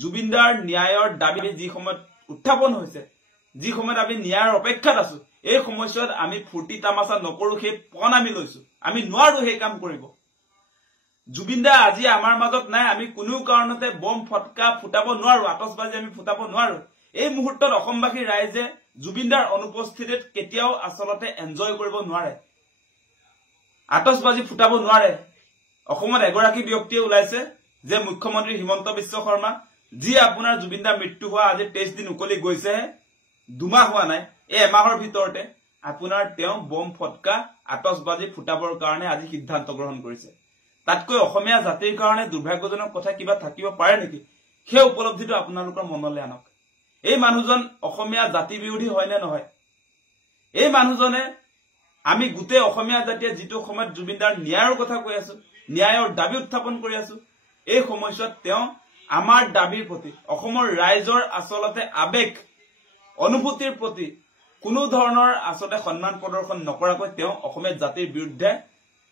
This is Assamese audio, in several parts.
জুবিনদাৰ ন্যায়ৰ দাবী যি সময়ত উত্থাপন হৈছে, যি সময়ত আমি ন্যায়ৰ অপেক্ষাত আছো, এই সময়ছোৱাত আমি ফুৰ্তি তামাচা নকৰো, সেই পণ আমি লৈছো। আমি নোৱাৰো সেই কাম কৰিব। জুবিনদা আজি আমাৰ মাজত নাই। আমি কোনো কাৰণতে বম ফটকা ফুটাব নোৱাৰো, আতচবাজি আমি ফুটাব নোৱাৰো। এই মুহূৰ্তত অসমবাসী ৰাইজে জুবিনদাৰ অনুপস্থিতিত কেতিয়াও আচলতে এনজয় কৰিব নোৱাৰে, আতচবাজি ফুটাব নোৱাৰে। অসমত এগৰাকী ব্যক্তিয়ে ওলাইছে যে মুখ্যমন্ত্ৰী হিমন্ত বিশ্ব শৰ্মা, যি আপোনাৰ জুবিনদাৰ মৃত্যু হোৱা আজি 23 দিন উকলি গৈছেহে, 2 মাহ হোৱা নাই। এই এমাহৰ ভিতৰতে আপোনাৰ তেওঁ বম ফটকা আতচবাজি ফুটাবৰ কাৰণে আজি সিদ্ধান্ত গ্ৰহণ কৰিছে। তাতকৈ অসমীয়া জাতিৰ কাৰণে দুৰ্ভাগ্যজনক কথা কিবা থাকিব পাৰে নেকি? সেই উপলব্ধিটো আপোনালোকৰ মনলৈ আনক। এই মানুহজন অসমীয়া জাতি বিৰোধী হয় নে নহয়? এই মানুহজনে আমি গোটেই অসমীয়া জাতিয়ে যিটো সময়ত জুবিনদাৰ ন্যায়ৰ কথা কৈ আছো, ন্যায়ৰ দাবী উত্থাপন কৰি আছো, এই সময়ছোৱাত তেওঁ আমাৰ দাবীৰ প্ৰতি, অসমৰ ৰাইজৰ আচলতে আবেগ অনুভূতিৰ প্ৰতি কোনো ধৰণৰ আচলতে সন্মান প্ৰদৰ্শন নকৰাকৈ তেওঁ অসমীয়া জাতিৰ বিৰুদ্ধে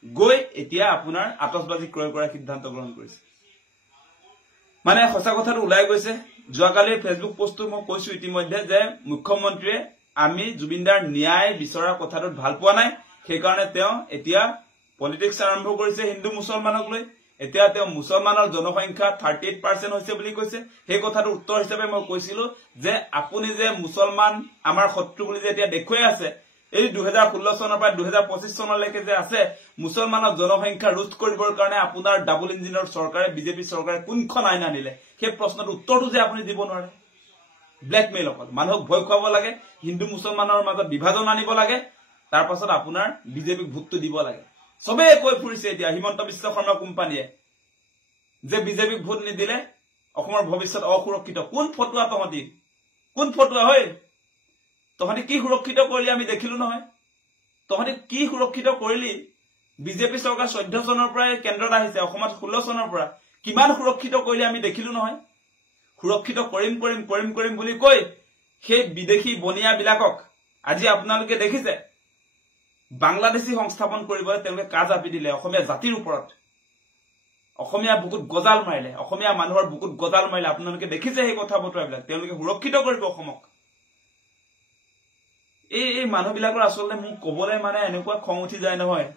গৈ এতিয়া আপোনাৰ আতচবাজি ক্ৰয় কৰাৰ সিদ্ধান্ত গ্ৰহণ কৰিছে। মানে সঁচা কথাটো ওলাই গৈছে। যোৱাকালিৰ ফেচবুক পোষ্টটো মই কৈছো ইতিমধ্যে যে মুখ্যমন্ত্ৰীয়ে আমি জুবিনদাৰ ন্যায় বিচৰা কথাটোত ভাল পোৱা নাই, সেইকাৰণে তেওঁ এতিয়া পলিটিক্স আৰম্ভ কৰিছে হিন্দু মুছলমানক লৈ। এতিয়া তেওঁ মুছলমানৰ জনসংখ্যা 38% হৈছে বুলি কৈছে। সেই কথাটোৰ উত্তৰ হিচাপে মই কৈছিলো যে আপুনি যে মুছলমান আমাৰ শত্ৰু বুলি যে এতিয়া দেখুৱাই আছে, এই 2016 চনৰ পৰা 2025 চনলৈকে যে আছে মুছলমানৰ জনসংখ্যা ৰোধ কৰিবৰ কাৰণে আপোনাৰ ডাবল ইঞ্জিনৰ চৰকাৰে, বিজেপি চৰকাৰে কোনখন আইন আনিলে, সেই প্ৰশ্নটোৰ উত্তৰটো যে আপুনি দিব নোৱাৰে। ব্লেকমেইল অকল, মানুহক ভয় খুৱাব লাগে, হিন্দু মুছলমানৰ মাজত বিভাজন আনিব লাগে, তাৰ পাছত আপোনাৰ বিজেপিক ভোটটো দিব লাগে। সবে কৈ ফুৰিছে এতিয়া হিমন্ত বিশ্ব শৰ্মা কোম্পানীয়ে যে বিজেপিক ভোট নিদিলে অসমৰ ভৱিষ্যত অসুৰক্ষিত। কোন ফটুৱা তহঁতি? কোন ফটুৱা হয়? তহঁতি কি সুৰক্ষিত কৰিলি আমি দেখিলো নহয়। তহঁতি কি সুৰক্ষিত কৰিলি? বিজেপি চৰকাৰ 14 চনৰ পৰাই কেন্দ্ৰত আহিছে, অসমত 16 চনৰ পৰা কিমান সুৰক্ষিত কৰিলি আমি দেখিলো নহয়। সুৰক্ষিত কৰিম কৰিম কৰিম কৰিম বুলি কৈ সেই বিদেশী বনিয়া বিলাকক আজি আপোনালোকে দেখিছে বাংলাদেশী সংস্থাপন কৰিবলৈ তেওঁলোকে কাজ আপি দিলে অসমীয়া জাতিৰ ওপৰত। অসমীয়া বুকুত গজাল মাৰিলে, অসমীয়া মানুহৰ বুকুত গজাল মাৰিলে। আপোনালোকে দেখিছে সেই কথা বতৰাবিলাক। তেওঁলোকে সুৰক্ষিত কৰিব অসমক। এই মানুহবিলাকৰ আচলতে মোক কবলৈ মানে এনেকুৱা খং উঠি যায় নহয়।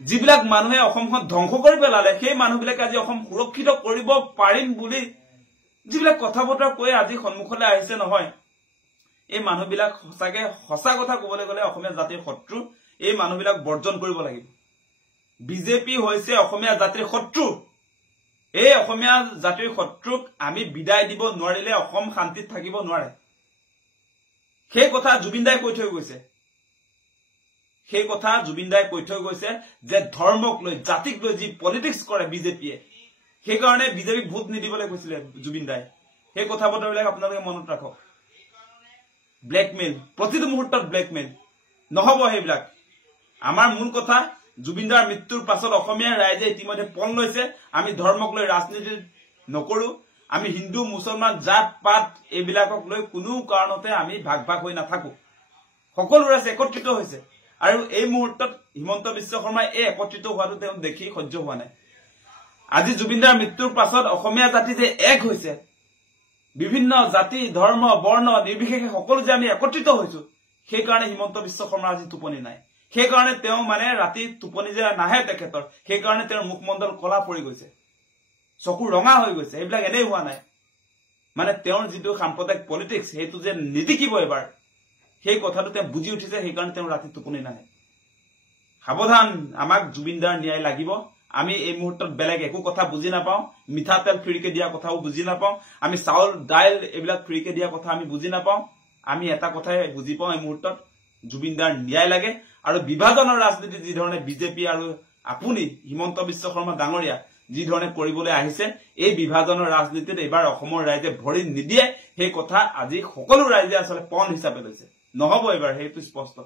যিবিলাক মানুহে অসমখন ধ্বংস কৰি পেলালে, সেই মানুহবিলাকে আজি অসম সুৰক্ষিত কৰিব পাৰিম বুলি যিবিলাক কথা বতৰা কৈ আজি সন্মুখলৈ আহিছে নহয়, এই মানুহবিলাক সঁচাকে সঁচা কথা কবলৈ গলে অসমীয়া জাতিৰ শত্ৰু। এই মানুহবিলাক বৰ্জন কৰিব লাগিব। বিজেপি হৈছে অসমীয়া জাতিৰ শত্ৰু। এই অসমীয়া জাতিৰ শত্ৰুক আমি বিদায় দিব নোৱাৰিলে অসম শান্তিত থাকিব নোৱাৰে। সেই কথা জুবিনদাই কৈ থৈ গৈছে। সেই কথা জুবিনদাই কৈ থৈ গৈছে যে ধৰ্মক লৈ, জাতিক লৈ যি পলিটিক্স কৰে বিজেপিয়ে, সেইকাৰণে বিজেপিক ভোট নিদিবলৈ কৈছিলে জুবিনদাই। সেই কথা বতৰাবিলাক আপোনালোকে মনত ৰাখক। ব্লেকমেইল, প্ৰতিটো মুহূৰ্তত ব্লেকমেইল নহব সেইবিলাক। আমাৰ মূল কথা, জুবিনদাৰ মৃত্যুৰ পাছত অসমীয়া ৰাইজে ইতিমধ্যে পণ লৈছে। আমি ধৰ্মক লৈ ৰাজনীতি নকৰো। আমি হিন্দু মুছলমান জাত পাত এইবিলাকক লৈ কোনো কাৰণতে আমি ভাগ ভাগ হৈ নাথাকো। সকলো ৰাইজ একত্ৰিত হৈছে আৰু এই মুহূৰ্তত হিমন্ত বিশ্ব শৰ্মাই এই একত্ৰিত হোৱাটো তেওঁ দেখি সহ্য হোৱা নাই। আজি জুবিনদাৰ মৃত্যুৰ পাছত অসমীয়া জাতি যে এক হৈছে, বিভিন্ন জাতি ধৰ্ম বৰ্ণ নিৰ্বিশেষে সকলো যে আমি একত্ৰিত হৈছো, সেইকাৰণে হিমন্ত বিশ্ব শৰ্মাৰ আজি টোপনি নাই। সেইকাৰণে তেওঁ মানে ৰাতি টোপনি যে নাহে তেখেতৰ, সেইকাৰণে তেওঁৰ মুখমণ্ডল কলা পৰি গৈছে, চকু ৰঙা হৈ গৈছে। এইবিলাক এনেই হোৱা নাই। মানে তেওঁৰ যিটো সাম্প্ৰদায়িক পলিটিক্স সেইটো যে নিদিকিব এবাৰ, সেই কথাটো তেওঁ বুজি উঠিছে। সেইকাৰণে তেওঁ ৰাতি টোপনি নাহে। সাৱধান, আমাক জুবিনদাৰ ন্যায় লাগিব। আমি এই মুহূৰ্তত বেলেগ একো কথা বুজি নাপাওঁ। মিঠাতেল ফ্ৰীকে দিয়া কথাও বুজি নাপাওঁ। আমি চাউল দাইল এইবিলাক ফ্ৰীকে দিয়া কথা আমি বুজি নাপাওঁ। আমি এটা কথাই বুজি পাওঁ, এই মুহূৰ্তত জুবিনদাৰ ন্যায় লাগে। আৰু বিভাজনৰ ৰাজনীতি যি ধৰণে বিজেপি আৰু আপুনি হিমন্ত বিশ্ব শৰ্মা ডাঙৰীয়া যি ধৰণে কৰিবলৈ আহিছে, এই বিভাজনৰ ৰাজনীতিত এইবাৰ অসমৰ ৰাইজে ভৰি নিদিয়ে। সেই কথা আজি সকলো ৰাইজে আচলতে পণ হিচাপে লৈছে। নহব এইবাৰ, সেইটো স্পষ্ট।